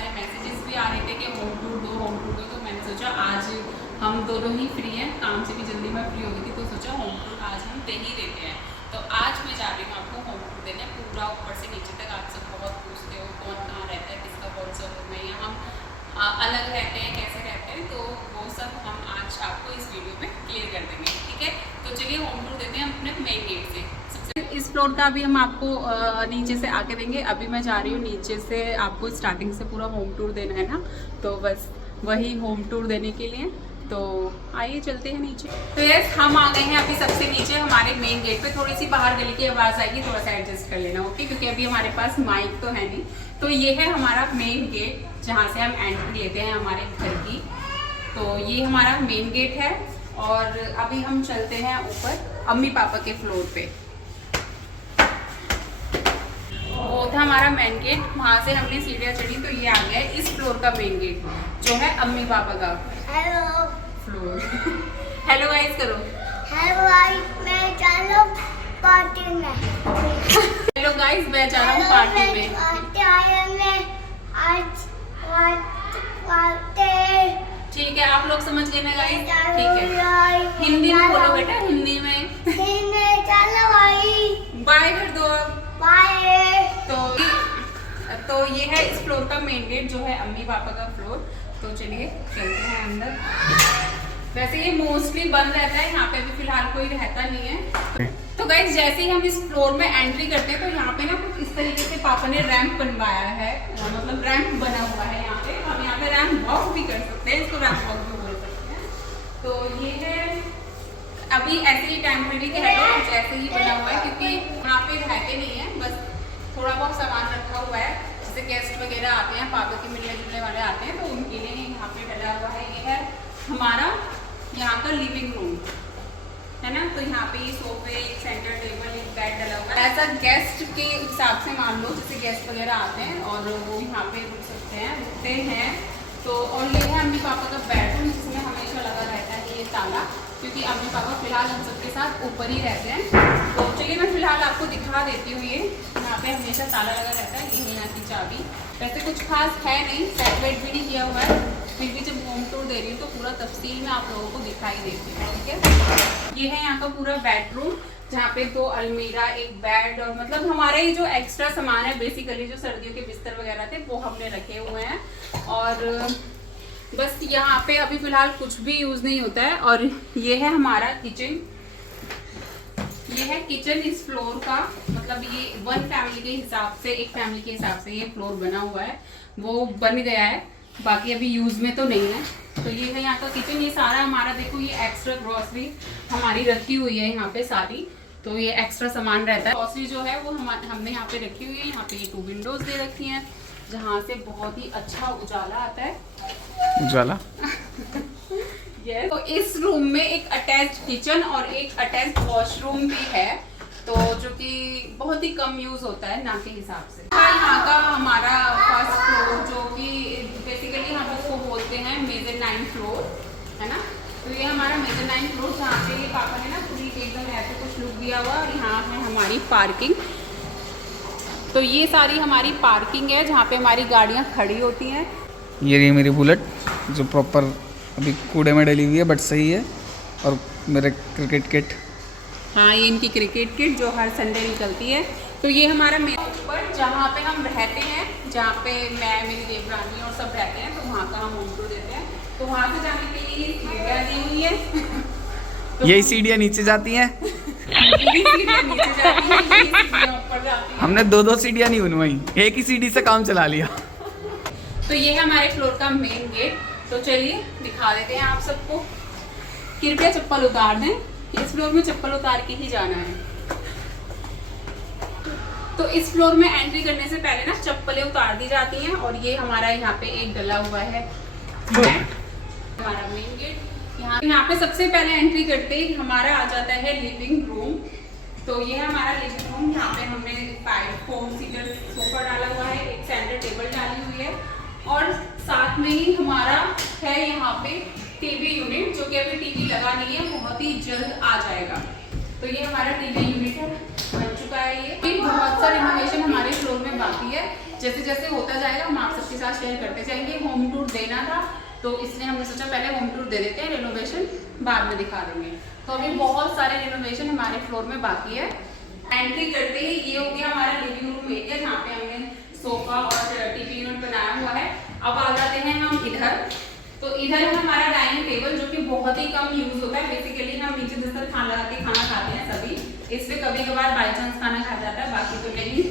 सारे मैसेजेस भी आ रहे थे कि होम टूर दो होम टूर दो, तो मैंने सोचा आज हम दोनों ही फ्री हैं, काम से भी जल्दी मैं फ्री हो गई थी, तो सोचा होम टूर आज हम दे ही देते हैं। तो आज मैं जा रही हूँ आपको होम टूर देने, पूरा ऊपर से नीचे तक। आप सब बहुत पूछते हो कौन कहाँ रहता है, किसका कौन सा रूम है, या हम अलग रहते हैं, कैसे रहते हैं, तो वो सब हम आज आपको इस वीडियो में क्लियर कर देंगे, ठीक है। तो चलिए होम टूर देते हैं अपने मेन गेट से। इस फ्लोर का अभी हम आपको नीचे से आके देंगे। अभी मैं जा रही हूँ नीचे से, आपको स्टार्टिंग से पूरा होम टूर देना है ना, तो बस वही होम टूर देने के लिए तो आइए चलते हैं नीचे। तो यस, हम आ गए हैं अभी सबसे नीचे हमारे मेन गेट पे। थोड़ी सी बाहर गली की आवाज़ आएगी, थोड़ा सा एडजस्ट कर लेना, ओके, क्योंकि अभी हमारे पास माइक तो है नहीं। तो ये है हमारा मेन गेट जहाँ से हम एंट्री लेते हैं हमारे घर की। तो ये हमारा मेन गेट है और अभी हम चलते हैं ऊपर अम्मी पापा के फ्लोर पे। वो था हमारा मेन गेट, वहाँ से हमने सीढ़ियाँ चढ़ी तो ये आ गया है इस फ्लोर का मेन गेट जो है अम्मी पापा का हेलो फ्लोर। हेलो गाइस करो। हेलो गाइस, मैं जा रहा हूँ पार्टी में। हेलो गाइस, मैं जा रहा हूँ पार्टी में। आज पार्टी। ठीक है, आप लोग समझ गए ना गाइस, ठीक है। हिंदी में बोलो बेटा, हिंदी में। चलो भाई, बाय कर दो। बाय। तो ये है इस फ्लोर का मेन गेट जो है अम्मी पापा का फ्लोर। तो चलिए चलते हैं अंदर। वैसे ये मोस्टली बंद रहता है, यहाँ पे अभी फिलहाल कोई रहता नहीं है। तो गाइस जैसे ही हम इस फ्लोर में एंट्री करते हैं तो यहाँ पे ना कुछ इस तरीके से पापा ने रैंप बनवाया है, मतलब रैंप बना हुआ है यहाँ पे। हम यहाँ पे रैंप वॉक भी कर सकते हैं, इसको रैंप वॉक भी बोल सकते हैं। तो ये है अभी ऐसे ही टेम्परेरी के है, कुछ ऐसे ही बना हुआ है क्योंकि यहाँ पे रहते नहीं है, बस थोड़ा बहुत सामान रखा हुआ है। जैसे गेस्ट वगैरह आते हैं, पापा के मिलने जुलने वाले आते हैं, तो उनके लिए यहाँ पे डला हुआ है। ये है हमारा यहाँ का लिविंग रूम है ना। तो यहाँ पे ये सोफे, एक सेंटर टेबल, एक बेड डला हुआ है। ऐसा गेस्ट के हिसाब से मान लो, जैसे गेस्ट वगैरह आते हैं और वो यहाँ पे रुक सकते हैं, रुकते हैं। तो और ये है अम्मी पापा का बेडरूम जिसमें हमेशा लगा रहता है ये ताला, क्योंकि अम्मी पापा फिलहाल हम सबके साथ ऊपर ही रहते हैं। तो चलिए मैं फिलहाल आपको दिखा देती हूँ। ये यहाँ पे हमेशा ताला लगा रहता है, ये है यहाँ की चाबी। वैसे कुछ खास है नहीं, सेपरेट भी नहीं किया हुआ है, फिर भी जब होम टूर दे रही हूँ तो पूरा तफसील में आप लोगों को दिखाई देती है, ठीक है। ये है यहाँ का पूरा बेडरूम जहाँ पे 2 अलमीरा, एक बेड, और मतलब हमारा ये जो एक्स्ट्रा सामान है बेसिकली जो सर्दियों के बिस्तर वगैरह थे वो हमने रखे हुए हैं। और बस यहाँ पे अभी फिलहाल कुछ भी यूज़ नहीं होता है। और ये है हमारा किचन, ये है किचन इस फ्लोर का। मतलब ये वन फैमिली के हिसाब से, एक फैमिली के हिसाब से ये फ्लोर बना हुआ है, वो बन गया है, बाकी अभी यूज़ में तो नहीं है। तो ये है यहाँ का किचन। ये सारा हमारा देखो, ये एक्स्ट्रा ग्रॉसरी हमारी रखी हुई है यहाँ पे सारी, तो ये एक्स्ट्रा सामान रहता है। ग्रॉसरी जो है वो हमने यहाँ पे रखी हुई है। यहाँ पे ये 2 विंडोज दे रखी हैं जहाँ से बहुत ही अच्छा उजाला आता है। उजाला yes. तो इस रूम में एक अटैच्ड किचन और एक अटैच्ड वॉशरूम भी है, तो जो कि बहुत ही कम यूज होता है ना के हिसाब से। यहाँ का हमारा फर्स्ट फ्लोर जो कि बेसिकली हम इसको बोलते हैं मेजरनाइन फ्लोर, है ना। तो ये हमारा मेजरनाइन फ्लोर जहाँ पे पापा ने ना पूरी एकदम ऐसे कुछ लुक दिया हुआ। और यहाँ है हमारी पार्किंग। तो ये सारी हमारी पार्किंग है जहाँ पे हमारी गाड़ियाँ खड़ी होती हैं। ये रही मेरी बुलेट जो प्रॉपर अभी कूड़े में डली हुई है, बट सही है। और मेरे क्रिकेट किट, हाँ ये इनकी क्रिकेट किट जो हर संडे निकलती है। तो ये हमारा मेन ऊपर जहाँ पे हम रहते हैं, जहाँ पे मैं, मेरी देवरानी और सब रहते हैं, तो वहाँ का हम होम टूर देते हैं। तो वहाँ से जाने के लिए सीढ़ियाँ दी हुई है। तो यही सीढ़ियाँ नीचे जाती हैं। यही सीढ़ियाँ नीचे जाती हैं, यही सीढ़ियाँ ऊपर जाती हैं। हमने 2-2 सीढ़ियाँ नहीं बनवाई, एक ही सीढ़ी से काम चला लिया। तो ये है हमारे फ्लोर का मेन गेट। तो चलिए दिखा देते हैं आप सबको। कृपया चप्पल उतार दें, इस फ्लोर में चप्पल उतार के ही जाना है। तो इस फ्लोर में एंट्री करने से पहले ना चप्पलें उतार दी जाती हैं। और ये हमारा यहाँ पे एक डला हुआ है हमारा मेन गेट। यहाँ पे सबसे पहले एंट्री करते ही हमारा आ जाता है लिविंग रूम। तो ये है हमारा लिविंग रूम। यहाँ पे हमने 4 सीटर सोफा डाला हुआ है, एक सेंटर टेबल डाली हुई है, और साथ में ही हमारा है यहाँ पे टीवी यूनिट, जो कि अभी टीवी लगा नहीं है, बहुत ही जल्द आ जाएगा। तो ये हमारा टीवी यूनिट है, बन चुका है। ये बहुत सा रिनोवेशन हमारे फ्लोर में बाकी है, जैसे जैसे होता जाएगा हम आप सबके साथ साथ शेयर करते जाएंगे। होम टूर देना था तो इसलिए हमने सोचा पहले होम टूर दे देते हैं, रेनोवेशन बाद में दिखा देंगे। तो अभी बहुत सारे रेनोवेशन हमारे फ्लोर में बाकी है। एंट्री करते ही ये हो गया हमारा लिविंग रूम एरिया, जहाँ पे हमने सोफा और टीवी यूनिट बनाया हुआ है। अब आ जाते हैं हम इधर। तो इधर है हमारा डाइनिंग टेबल, जो कि बहुत ही कम यूज होता है। बेसिकली हम नीचे दस्तरखान खाना लगा के खाना खाते हैं सभी, इस पे कभी कभार बाई चांस खाना खा जाता है, बाकी तो नहीं।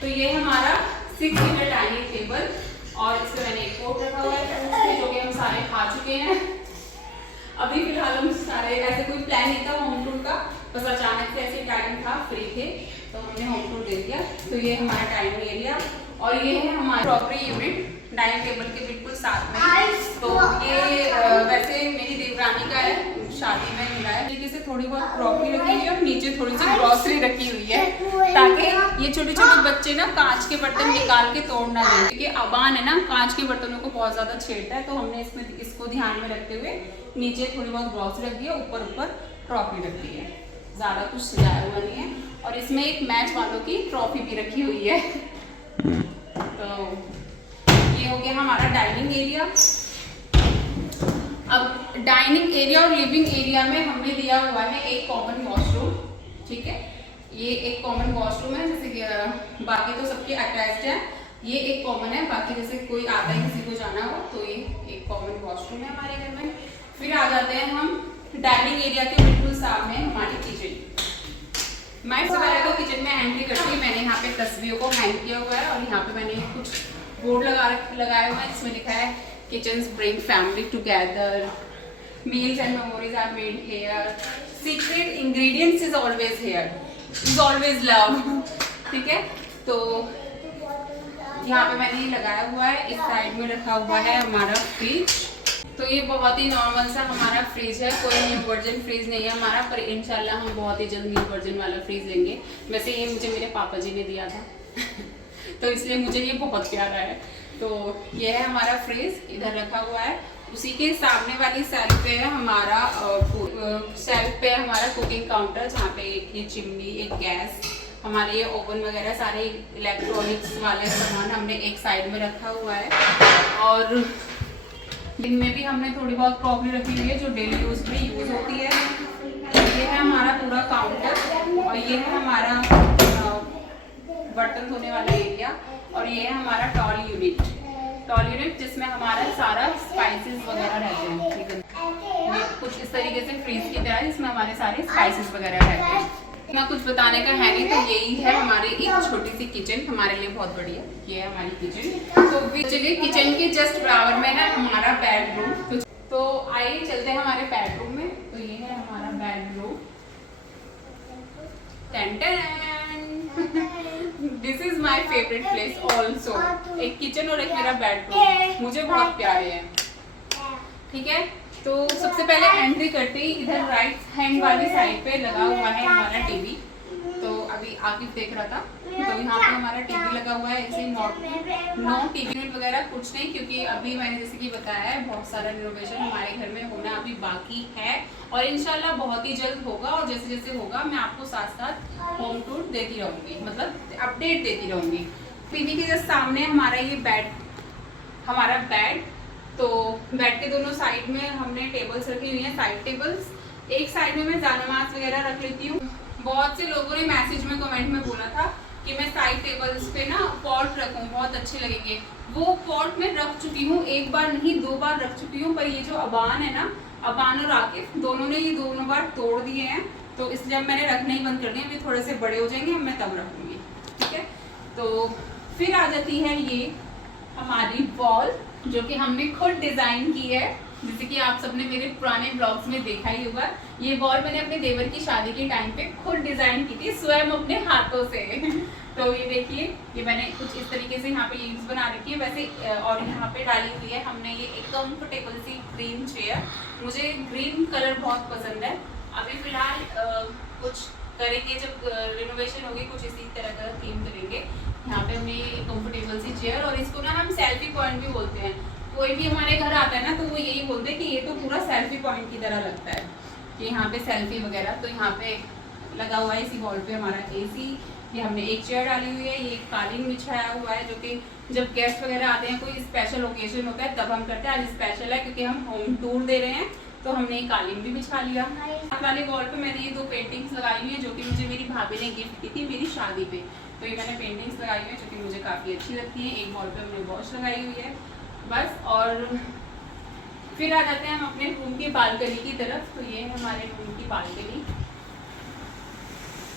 तो ये हमारा 6 सीटर डाइनिंग टेबल, और इसमें मैंने एक कोट रखा हुआ है जो कि हम सारे खा चुके हैं। अभी फिलहाल हम सारे, ऐसे कोई प्लान नहीं था होम टूर का, बस अचानक से ऐसे टाइम था, फ्री थे तो हमने होम टूर दे दिया। तो ये हमारा डाइनिंग एरिया, और ये है हमारा क्रॉकरी यूनिट डाइनिंग टेबल के बिल्कुल साथ में। तो ये वैसे मेरी देवरानी का है, शादी में मिला है। तरीके से थोड़ी बहुत क्रॉकरी रखी हुई है और नीचे थोड़ी सी ग्रॉसरी रखी हुई है, ताकि ये छोटे छोटे बच्चे ना कांच के बर्तन निकाल के तोड़ ना दें, क्योंकि अबान है ना कांच के बर्तनों को बहुत ज्यादा छेड़ता है। तो हमने इसमें इसको ध्यान में रखते हुए नीचे थोड़ी बहुत ग्रॉसरी रख दी है, ऊपर क्रॉकरी रख दी है, ज्यादा कुछ सजाया हुआ नहीं है। और इसमें एक मैच वालों की ट्रॉफी भी रखी हुई है। तो ये हो गया हमारा डाइनिंग एरिया। अब डाइनिंग एरिया और लिविंग एरिया में हमने दिया हुआ है एक कॉमन वॉशरूम, ठीक है। ये एक कॉमन वॉशरूम है, जैसे कि बाकी तो सबके अटैच्ड है, ये एक कॉमन है। बाकी जैसे कोई आता है किसी को जाना हो तो ये एक कॉमन वॉशरूम है हमारे घर में। फिर आ जाते हैं हम डाइनिंग एरिया के बिल्कुल सामने हमारी किचन। मैं सबसे पहले तो किचन में एंट्री करती हूँ, मैंने यहाँ पे तस्वीरों को हैंग किया हुआ है, और यहाँ पे मैंने कुछ बोर्ड लगाया हुआ है जिसमें लिखा है kitchens bring family together, meals and memories are made here, secret ingredients is always here, is always love, ठीक है। तो यहाँ पे मैंने ये लगाया हुआ है। इस साइड में रखा हुआ है हमारा फ्रिज। तो ये बहुत ही नॉर्मल सा हमारा फ्रिज है, कोई न्यू वर्जन फ्रिज नहीं है हमारा, पर इंशाल्लाह हम बहुत ही जल्द न्यू वर्जन वाला फ्रिज लेंगे। वैसे ये मुझे मेरे पापा जी ने दिया था तो इसलिए मुझे ये बहुत प्यारा है। तो ये है हमारा फ्रिज, इधर रखा हुआ है। उसी के सामने वाली सेल्फ पे है हमारा कुकिंग काउंटर, जहाँ पे एक चिमनी, एक गैस, हमारे ये ओवन वगैरह सारे इलेक्ट्रॉनिक्स वाले सामान हमने एक साइड में रखा हुआ है। और दिन में भी हमने थोड़ी बहुत क्रॉकरी रखी हुई है जो डेली यूज में यूज होती है। ये है हमारा पूरा काउंटर, और ये है हमारा बर्तन धोने वाला एरिया, और ये है हमारा टॉल यूनिट जिसमें हमारा सारा स्पाइसेस वगैरह रहते हैं। ये कुछ इस तरीके से फ्रीज की तरह, जिसमें हमारे सारे स्पाइसेस वगैरह रहते हैं। मैं कुछ बताने का है नहीं, तो यही है हमारी एक छोटी सी किचन, हमारे लिए बहुत बढ़िया। ये है हमारी किचन। तो चलिए किचन के जस्ट बराबर में है हमारा बेडरूम। तो आइए चलते हैं हमारे बेडरूम में। तो ये है हमारा bedroom. This is my favourite place also. एक किचन और एक मेरा बेडरूम मुझे बहुत प्यारे है, ठीक है। तो सबसे पहले एंट्री करते ही इधर राइट हैंड वाली साइड पे लगा हुआ है हमारा टीवी। तो अभी आकिब देख रहा था, तो यहाँ पे हमारा टीवी लगा हुआ है। ऐसे नो टीवी यूनिट वगैरह कुछ नहीं, क्योंकि अभी मैंने जैसे कि बताया है बहुत सारा रिनोवेशन हमारे घर में होना अभी बाकी है, और इंशाल्लाह बहुत ही जल्द होगा। और जैसे जैसे होगा मैं आपको साथ साथ होम टूर देती रहूँगी, मतलब अपडेट देती रहूँगी। टीवी के जस्ट सामने हमारा ये हमारा बेड। तो बेड के दोनों साइड में हमने टेबल्स रखी हुई हैं, साइड टेबल्स। एक साइड में मैं जानमाज वगैरह रख लेती हूँ। बहुत से लोगों ने मैसेज में कमेंट में बोला था कि मैं साइड टेबल्स पे ना पॉट रखूँ, बहुत अच्छे लगेंगे। वो पॉट में रख चुकी हूँ, एक बार नहीं 2 बार रख चुकी हूँ, पर ये जो अबान है ना, अबान और आकिफ दोनों ने ये दोनों बार तोड़ दिए हैं। तो इसलिए अब मैंने रखना ही बंद कर दिया। अभी थोड़े से बड़े हो जाएंगे मैं तब रखूँगी, ठीक है। तो फिर आ जाती है ये हमारी वॉल, जो कि हमने खुद डिजाइन की है, जैसे कि आप सबने मेरे पुराने ब्लॉग्स में देखा ही होगा। ये वॉल मैंने अपने देवर की शादी के टाइम पे खुद डिजाइन की थी, स्वयं अपने हाथों से तो ये देखिए, ये मैंने कुछ इस तरीके से यहाँ पे लीव्स बना रखी है वैसे, और यहाँ पे डाली हुई है हमने ये एक कंफर्टेबल सी ग्रीन चेयर। मुझे ग्रीन कलर बहुत पसंद है। अभी फिलहाल कुछ करेंगे, जब रिनोवेशन होगी कुछ इसी तरह का थीम करेंगे। यहाँ पे हमने ये कंफर्टेबल सी चेयर, और इसको ना हम सेल्फी पॉइंट भी बोलते हैं। कोई भी हमारे घर आता है ना तो वो यही बोलते हैं कि ये तो पूरा सेल्फी पॉइंट की तरह लगता है, कि यहाँ पे सेल्फी वगैरह। तो यहाँ पे लगा हुआ है इसी वॉल पे हमारा AC। ये हमने एक चेयर डाली हुई है, ये कालीन बिछाया हुआ है जो कि जब गेस्ट वगैरह आते हैं, कोई स्पेशल ओकेजन होता है तब हम करते हैं। आज स्पेशल है क्योंकि हम होम टूर दे रहे हैं, तो हमने एक कालीन भी बिछा लिया। साथ वाले वॉल पे मैंने ये 2 पेंटिंग्स लगाई हुई है जो कि मुझे मेरी भाभी ने गिफ्ट की थी मेरी शादी पे। तो ये मैंने पेंटिंग्स लगाई हुई है जो कि मुझे काफ़ी अच्छी लगती है। एक वॉल पे हमने वॉच लगाई हुई है बस। और फिर आ जाते हैं हम अपने रूम की बालकनी की तरफ। तो ये है हमारे रूम की बालकनी।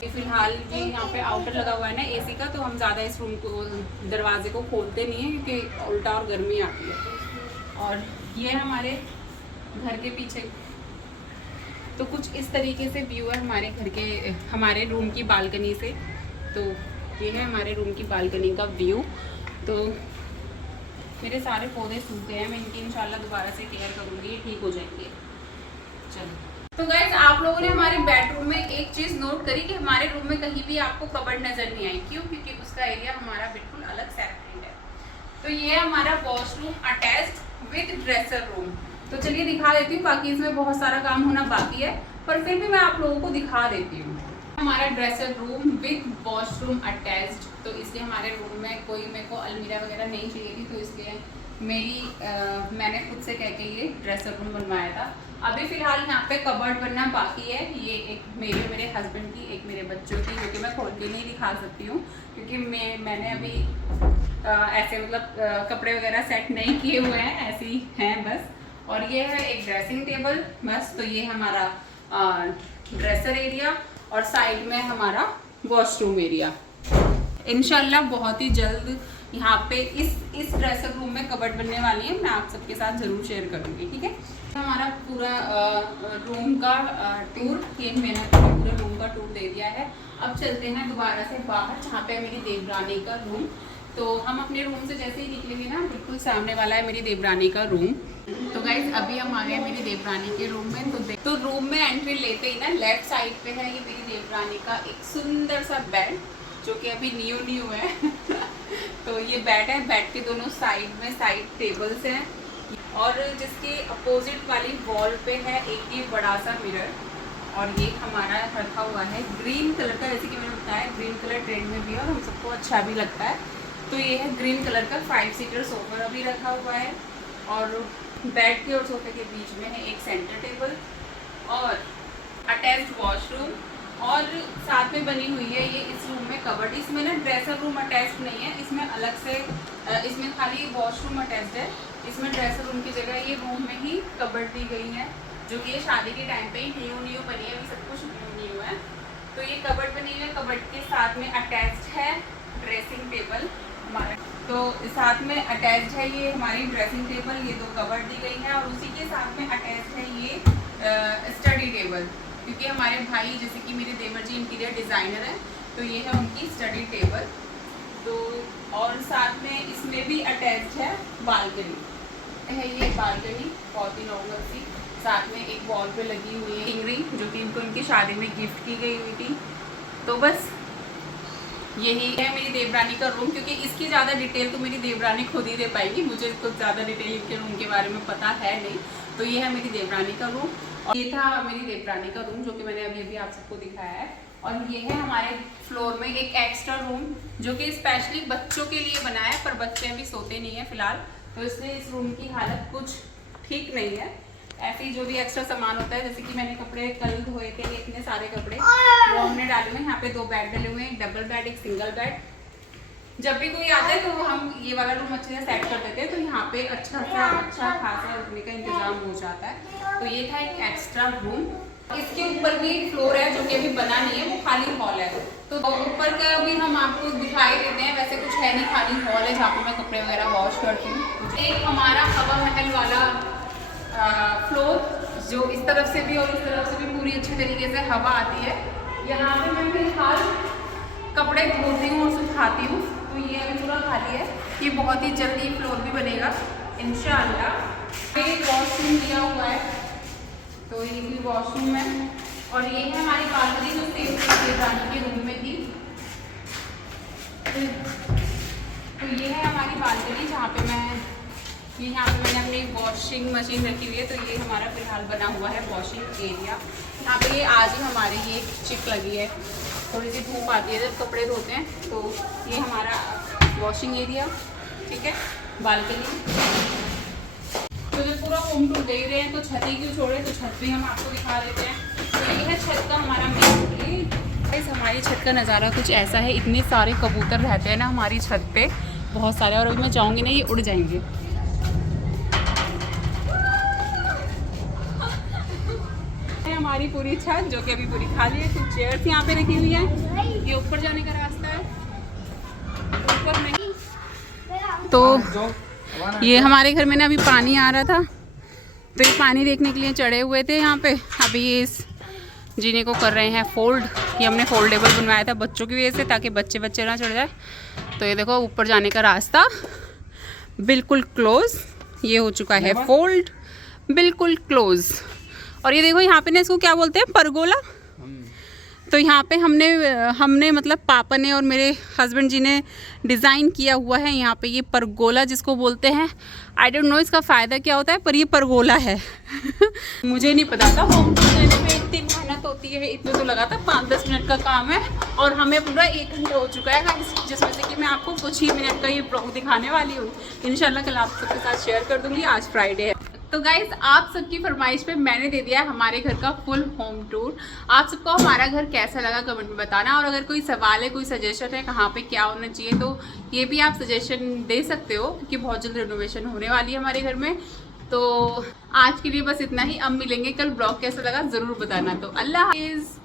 फिलहाल ये यहाँ पे आउटर लगा हुआ है ना एसी का, तो हम ज़्यादा इस रूम को दरवाजे को खोलते नहीं हैं क्योंकि उल्टा और गर्मी आती है। और ये हमारे घर के पीछे तो कुछ इस तरीके से व्यू है हमारे रूम की बालकनी से। तो ये है हमारे रूम की बालकनी का व्यू। तो मेरे सारे पौधे सूख गए हैं, मैं इनकी इंशाल्लाह दोबारा से केयर करूँगी, ये ठीक हो जाएंगे। चलो तो गाइज, आप लोगों ने हमारे बेडरूम में एक चीज़ नोट करी कि हमारे रूम में कहीं भी आपको कबर्ड नज़र नहीं आई। क्यों? क्योंकि उसका एरिया हमारा बिल्कुल अलग सेपरेट है। तो ये है हमारा washroom attached with dresser room. तो चलिए दिखा देती हूँ, बाकी इसमें बहुत सारा काम होना बाकी है पर फिर भी मैं आप लोगों को दिखा देती हूँ। हमारा dresser room with washroom attached. तो इसलिए हमारे रूम में कोई मेरे को अलमीरा वगैरह नहीं चाहिए थी, तो इसलिए मैंने खुद से कह के ये ड्रेसर रूम बनवाया था। अभी फ़िलहाल यहाँ पे कबर्ड बनना बाकी है। ये एक मेरे हस्बैंड की, एक मेरे बच्चों की, जो कि मैं खोल के नहीं दिखा सकती हूँ क्योंकि मैंने अभी ऐसे मतलब कपड़े वगैरह सेट नहीं किए हुए हैं, ऐसे ही हैं बस। और ये है एक ड्रेसिंग टेबल बस। तो ये हमारा ड्रेसर एरिया और साइड में हमारा वॉशरूम एरिया। इंशाल्लाह बहुत ही जल्द यहाँ पे इस ड्रेसर रूम में कबर्ड बनने वाली है, मैं आप सबके साथ ज़रूर शेयर करूँगी, ठीक है। हमारा पूरा रूम का टूर, ये मैंने पूरे रूम का टूर दे दिया है। अब चलते हैं दोबारा से बाहर जहाँ पे है मेरी देवरानी का रूम। तो हम अपने रूम से जैसे ही निकलेंगे ना, बिल्कुल सामने वाला है मेरी देवरानी का रूम। तो गाइज अभी हम आ गए मेरी देवरानी के रूम में। तो रूम में एंट्री लेते ही ना लेफ्ट साइड पे है ये मेरी देवरानी का एक सुंदर सा बेड जो कि अभी न्यू है। तो ये बेड है, बेड के दोनों साइड में साइड टेबल्स हैं और जिसके अपोजिट वाली वॉल पे है एक ये बड़ा सा मिरर। और ये हमारा रखा हुआ है ग्रीन कलर का, जैसे कि मैंने बताया ग्रीन कलर ट्रेंड में भी है और हम सबको अच्छा भी लगता है। तो ये है ग्रीन कलर का 5 सीटर सोफा भी रखा हुआ है और बेड के और सोफे के बीच में है एक सेंटर टेबल और अटैच्ड वॉशरूम और साथ में बनी हुई है ये इस रूम में कबर्ड। इसमें ना ड्रेसर रूम अटैच्ड नहीं है, इसमें अलग से इसमें खाली वॉशरूम अटैच्ड है। इसमें ड्रेसर रूम की जगह ये रूम में ही कबर्ड दी गई है जो कि ये शादी के टाइम पे ही न्यू बनी है, अभी सब कुछ न्यू है। तो ये कबर्ड बनी हुई है, कबर्ड के साथ में अटैच्ड है ड्रेसिंग टेबल हमारा। तो साथ में अटैच्ड है ये हमारी ड्रेसिंग टेबल, ये 2 कबर्ड दी गई है और उसी के साथ में अटैच्ड है ये स्टडी टेबल, क्योंकि हमारे भाई जैसे कि मेरे देवर जी इंटीरियर डिज़ाइनर हैं, तो ये है उनकी स्टडी टेबल। तो और साथ में इसमें भी अटैच्ड है बालकनी है, ये बालकनी बहुत ही नॉर्मल सी। साथ में एक वॉल पे लगी हुई है रिंग जो कि इनको इनकी शादी में गिफ्ट की गई हुई थी। तो बस यही है मेरी देवरानी का रूम, क्योंकि इसकी ज़्यादा डिटेल तो मेरी देवरानी खुद ही दे पाएगी, मुझे कुछ ज़्यादा डिटेल इनके रूम के बारे में पता है नहीं। तो ये है मेरी देवरानी का रूम और ये था मेरी देवरानी का रूम जो कि मैंने अभी आप सबको दिखाया है। और ये है हमारे फ्लोर में एक एक्स्ट्रा रूम जो कि स्पेशली बच्चों के लिए बना है, पर बच्चे अभी सोते नहीं हैं फिलहाल, तो इसलिए इस रूम की हालत कुछ ठीक नहीं है। ऐसे ही जो भी एक्स्ट्रा सामान होता है, जैसे कि मैंने कपड़े कल धोए थे ये इतने सारे कपड़े वो हमने डाले हुए हैं। यहाँ पे 2 बेड डले हुए हैं, एक डबल बेड एक सिंगल बेड। जब भी कोई आता है तो हम ये वाला रूम अच्छे से सेट कर देते हैं, तो यहाँ पे अच्छा खासा रुकने का इंतजाम हो जाता है। तो ये था एक एक्स्ट्रा रूम। इसके ऊपर भी एक फ्लोर है जो कि अभी बना नहीं है, वो खाली हॉल है। तो ऊपर का भी हम आपको दिखाई देते हैं, वैसे कुछ है नहीं, खाली हॉल है जहाँ पे मैं कपड़े वगैरह वॉश करती हूँ। एक हमारा हवा महल वाला फ्लोर जो इस तरफ से भी और इस तरफ से भी पूरी अच्छी तरीके से हवा आती है। यहाँ पे मैं फिलहाल कपड़े धोती हूँ और सुखाती हूँ, तो ये अभी पूरा खाली है। ये बहुत ही जल्दी फ्लोर भी बनेगा इंशाअल्लाह। एक वॉशरूम दिया हुआ है, तो ये भी वॉशरूम है और ये है हमारी बालकनी जो देवरानी के रूम में थी। तो ये है हमारी बालकनी जहाँ पे यहाँ पे मैंने अपनी वॉशिंग मशीन रखी हुई है। तो ये हमारा फिलहाल बना हुआ है वॉशिंग एरिया। यहाँ पे ये आज ही हमारी ये चिक लगी है, थोड़ी सी धूप आती है जब कपड़े धोते हैं। तो ये हमारा वॉशिंग एरिया ठीक है, बालकनी। तो जब पूरा होम टूर दे रहे हैं तो छत ही क्यों छोड़े, तो छत भी हम आपको दिखा देते हैं। तो ये है छत का हमारा मेन। हमारी छत का नज़ारा कुछ ऐसा है, इतने सारे कबूतर रहते हैं ना हमारी छत पे, बहुत सारे, और अभी मैं जाऊँगी ना ये उड़ जाएंगे। हमारी पूरी छत जो कि अभी पूरी खाली है, कुछ चेयर्स यहाँ पे रखी हुई हैं, ये ऊपर जाने का रास्ता है, ऊपर नहीं। तो ये हमारे घर में ना अभी पानी आ रहा था, तो ये पानी देखने के लिए चढ़े हुए थे यहाँ पे। अभी ये इस जीने को कर रहे हैं फोल्ड। ये हमने फोल्डेबल बनवाया था बच्चों की वजह से, ताकि बच्चे ना चढ़ जाए। तो ये देखो ऊपर जाने का रास्ता बिल्कुल क्लोज, ये हो चुका है फोल्ड, बिल्कुल क्लोज। और ये देखो यहाँ पे ना इसको क्या बोलते हैं, परगोला। तो यहाँ पे हमने मतलब पापा ने और मेरे हस्बैंड जी ने डिज़ाइन किया हुआ है यहाँ पे ये परगोला जिसको बोलते हैं। आई डोंट नो इसका फ़ायदा क्या होता है, पर ये परगोला है। मुझे नहीं पता था होम टूर देने में इतनी मेहनत होती है। इतने तो लगा था 5-10 मिनट का काम है, और हमें पूरा 1 घंटा हो चुका है, जिसमें से कि मैं आपको कुछ ही मिनट का ये ब्लॉग दिखाने वाली हूँ। इंशाल्लाह कल आप सबके साथ शेयर कर दूँगी। आज फ्राइडे है। तो गाइज आप सबकी फरमाइश पे मैंने दे दिया है हमारे घर का फुल होम टूर। आप सबको हमारा घर कैसा लगा कमेंट में बताना, और अगर कोई सवाल है, कोई सजेशन है कहाँ पे क्या होना चाहिए, तो ये भी आप सजेशन दे सकते हो, क्योंकि बहुत जल्द रिनोवेशन होने वाली है हमारे घर में। तो आज के लिए बस इतना ही। अब मिलेंगे कल। ब्लॉग कैसा लगा ज़रूर बताना। तो अल्लाह हाफिज़।